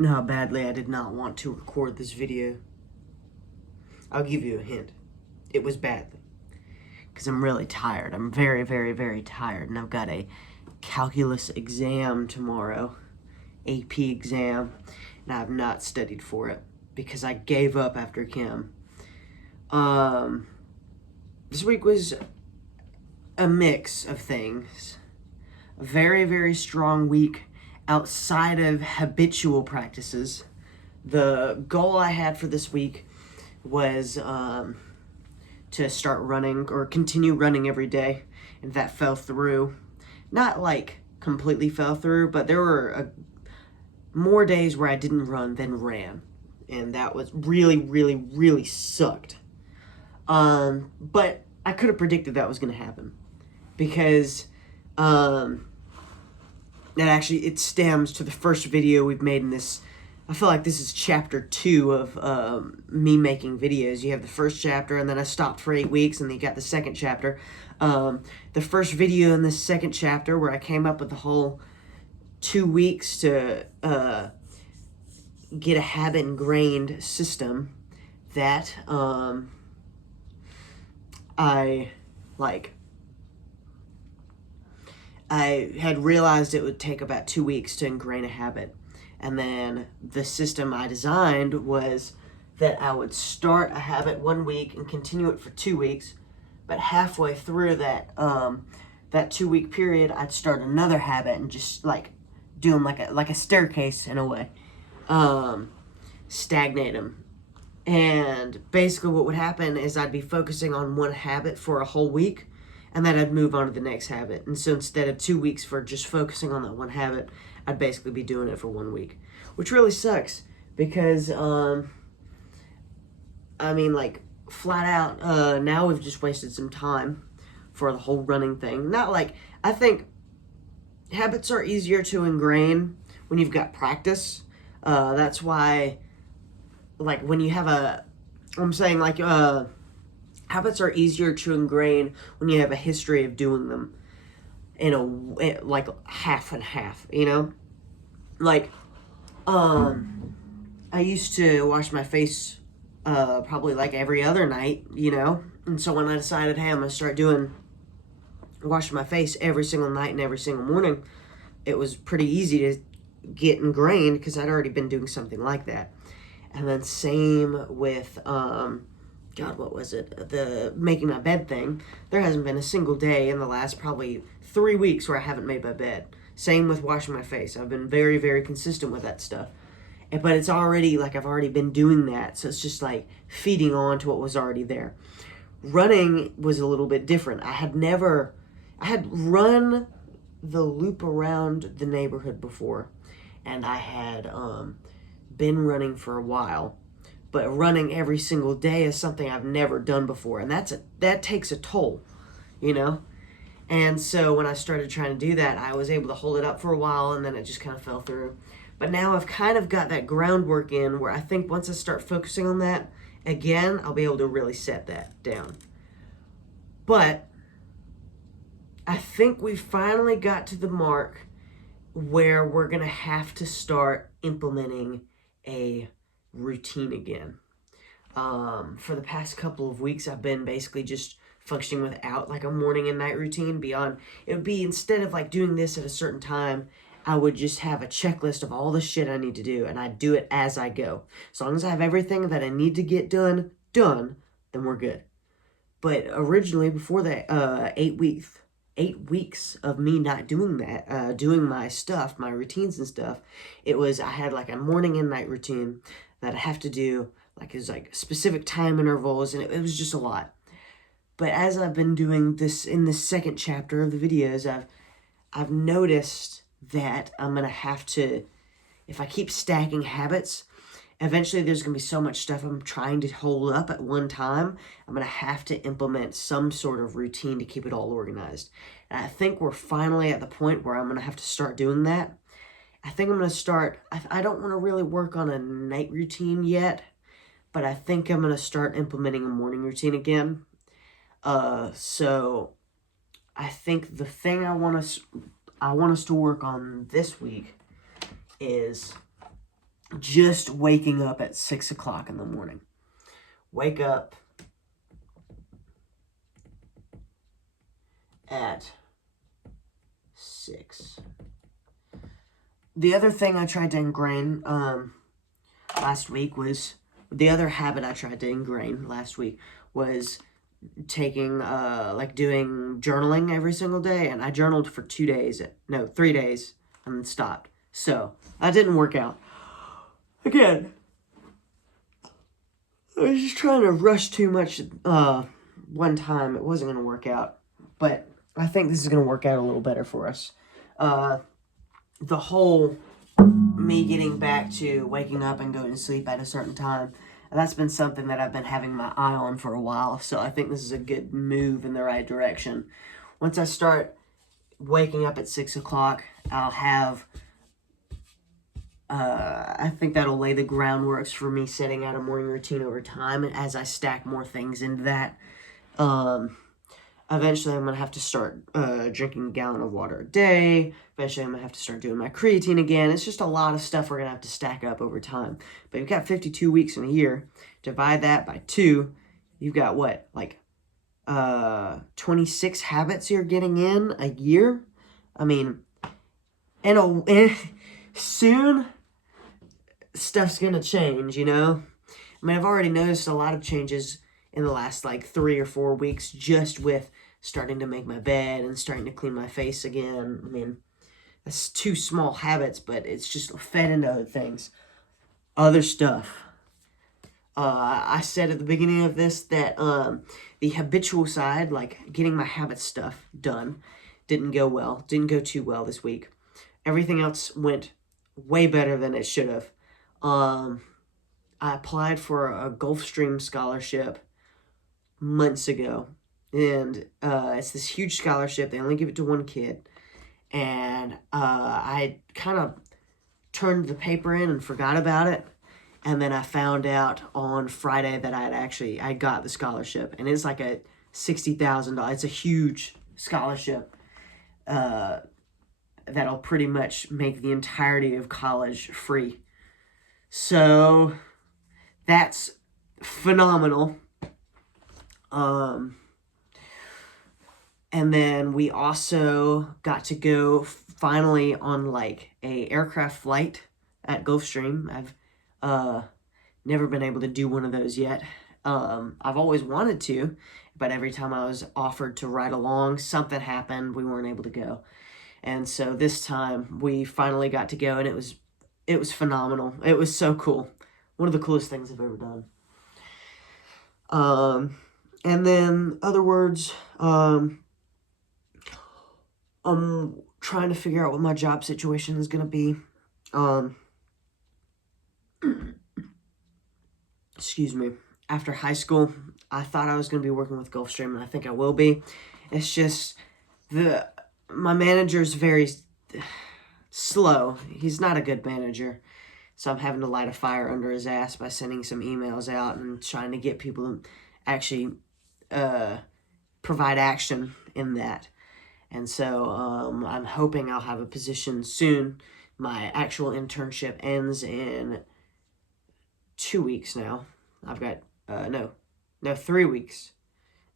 You know how badly I did not want to record this video? I'll give you a hint. It was badly. Because I'm really tired. I'm very, very, very tired. And I've got a calculus exam tomorrow. AP exam. And I have not studied for it. Because I gave up after chem. This week was a mix of things. A very, very strong week outside of habitual practices. The goal I had for this week was to start running or continue running every day, and that fell through. Not like completely fell through, but there were more days where I didn't run than ran, and that was really, really, really sucked. But I could have predicted that was going to happen because it stems to the first video we've made in this. I feel like this is chapter 2 of me making videos. You have the first chapter, and then I stopped for 8 weeks, and then you got the second chapter. The first video in this second chapter, where I came up with the whole 2 weeks to get a habit ingrained system that I had realized it would take about 2 weeks to ingrain a habit. And then the system I designed was that I would start a habit 1 week and continue it for 2 weeks. But halfway through that 2 week period, I'd start another habit and just like do them like a staircase in a way, stagnate them. And basically what would happen is I'd be focusing on one habit for a whole week, and then I'd move on to the next habit. And so instead of 2 weeks for just focusing on that one habit, I'd basically be doing it for 1 week, which really sucks because, flat out, now we've just wasted some time for the whole running thing. I think habits are easier to ingrain when you've got practice. That's why, when you have habits are easier to ingrain when you have a history of doing them in half and half, you know? I used to wash my face probably every other night, you know? And so when I decided, hey, I'm going to start washing my face every single night and every single morning, it was pretty easy to get ingrained because I'd already been doing something like that. And then same with, the making my bed thing. There hasn't been a single day in the last probably 3 weeks where I haven't made my bed. Same with washing my face. I've been very, very consistent with that stuff. But it's already, I've already been doing that, so it's just, feeding on to what was already there. Running was a little bit different. I had run the loop around the neighborhood before, and I had been running for a while. But running every single day is something I've never done before, and that takes a toll, you know? And so when I started trying to do that, I was able to hold it up for a while, and then it just kind of fell through. But now I've kind of got that groundwork in where I think once I start focusing on that, again, I'll be able to really set that down. But I think we finally got to the mark where we're going to have to start implementing a routine again. For the past couple of weeks, I've been basically just functioning without a morning and night routine. It would be, instead of doing this at a certain time, I would just have a checklist of all the shit I need to do, and I'd do it as I go. As long as I have everything that I need to get done, then we're good. But originally, before that 8 weeks of me not doing that, doing my stuff, my routines and stuff, I had a morning and night routine that I have to do, it was specific time intervals, and it was just a lot. But as I've been doing this in this second chapter of the videos, I've noticed that I'm going to have to, if I keep stacking habits, eventually there's going to be so much stuff I'm trying to hold up at one time, I'm going to have to implement some sort of routine to keep it all organized. And I think we're finally at the point where I'm going to have to start doing that. I think I'm going to start, I don't want to really work on a night routine yet, but I think I'm going to start implementing a morning routine again. So I think the thing I want us to work on this week is just waking up at 6 o'clock in the morning. Wake up at 6. The other thing I tried to ingrain last week was, the other habit I tried to ingrain last week was taking, doing journaling every single day. And I journaled for 3 days, and then stopped. So, that didn't work out. Again, I was just trying to rush too much one time. It wasn't going to work out. But I think this is going to work out a little better for us. The whole me getting back to waking up and going to sleep at a certain time, and that's been something that I've been having my eye on for a while, so I think this is a good move in the right direction. Once I start waking up at 6 o'clock, I'll have, I think that'll lay the groundworks for me setting out a morning routine over time, and as I stack more things into that, eventually I'm going to have to start drinking a gallon of water a day. Eventually I'm going to have to start doing my creatine again. It's just a lot of stuff we're going to have to stack up over time. But you've got 52 weeks in a year. Divide that by 2. You've got what? 26 habits you're getting in a year? I mean, soon stuff's going to change, you know? I mean, I've already noticed a lot of changes in the last 3 or 4 weeks just with starting to make my bed and starting to clean my face again. I mean, that's 2 small habits, but it's just fed into other things. Other stuff. I said at the beginning of this that the habitual side, getting my habit stuff done, didn't go well. Didn't go too well this week. Everything else went way better than it should have. I applied for a Gulfstream scholarship months ago, and it's this huge scholarship. They only give it to one kid, and I kind of turned the paper in and forgot about it, and then I found out on Friday that I got the scholarship, and it's like a $60,000. It's a huge scholarship that'll pretty much make the entirety of college free. So that's phenomenal. And then we also got to go finally on a aircraft flight at Gulfstream. I've never been able to do one of those yet. I've always wanted to, but every time I was offered to ride along, something happened. We weren't able to go. And so this time we finally got to go, and it was phenomenal. It was so cool. One of the coolest things I've ever done. And then other words, I'm trying to figure out what my job situation is going to be. Excuse me. After high school, I thought I was going to be working with Gulfstream, and I think I will be. It's just my manager's very slow. He's not a good manager. So I'm having to light a fire under his ass by sending some emails out and trying to get people to actually provide action in that. And so I'm hoping I'll have a position soon. My actual internship ends in 2 weeks now. I've got, 3 weeks.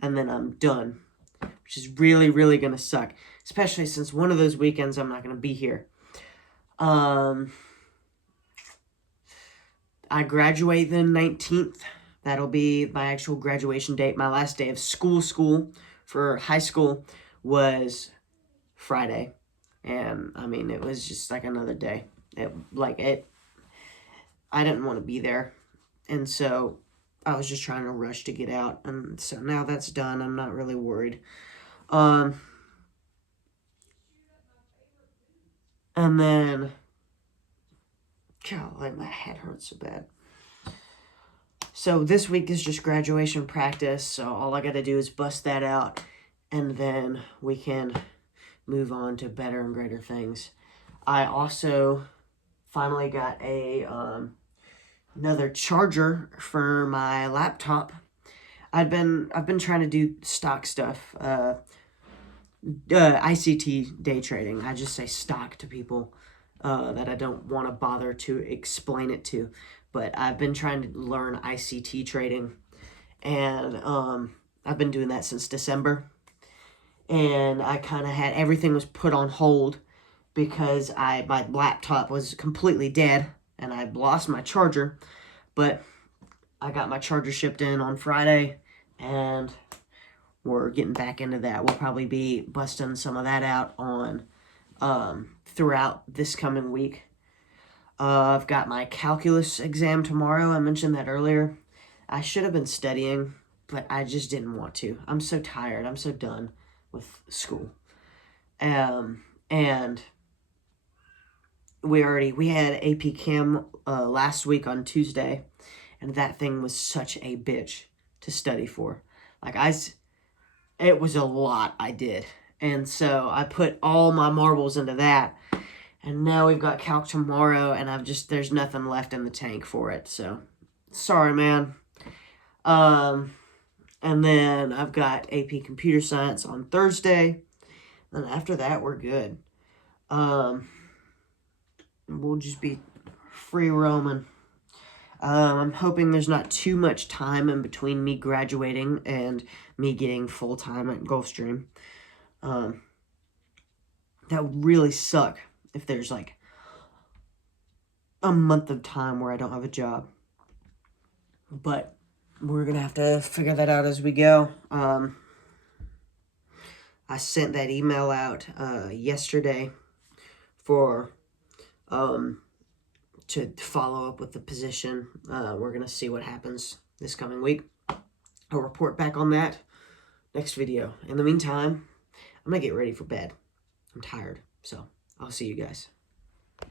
And then I'm done, which is really, really going to suck. Especially since one of those weekends I'm not going to be here. I graduate the 19th. That'll be my actual graduation date. My last day of school for high school was Friday. And, I mean, it was just like another day. I didn't want to be there. And so I was just trying to rush to get out. And so now that's done. I'm not really worried. And then, golly, my head hurts so bad. So this week is just graduation practice, so all I got to do is bust that out, and then we can move on to better and greater things. I also finally got another charger for my laptop. I've been trying to do stock stuff, ICT day trading. I just say stock to people. that I don't want to bother to explain it to. But I've been trying to learn ICT trading, and I've been doing that since December. And I kind of had everything was put on hold because my laptop was completely dead and I lost my charger. But I got my charger shipped in on Friday, and we're getting back into that. We'll probably be busting some of that out on throughout this coming week. I've got my calculus exam tomorrow. I mentioned that earlier. I should have been studying, but I just didn't want to. I'm so tired. I'm so done with school. And we had AP Chem last week on Tuesday, and that thing was such a bitch to study for. Like it was a lot I did. And so I put all my marbles into that. And now we've got calc tomorrow, and there's nothing left in the tank for it. So, sorry, man. And then I've got AP Computer Science on Thursday. Then after that, we're good. We'll just be free roaming. I'm hoping there's not too much time in between me graduating and me getting full-time at Gulfstream. That would really suck if there's like a month of time where I don't have a job. But we're going to have to figure that out as we go. I sent that email out yesterday for to follow up with the position. We're going to see what happens this coming week. I'll report back on that next video. In the meantime, I'm going to get ready for bed. I'm tired, so I'll see you guys.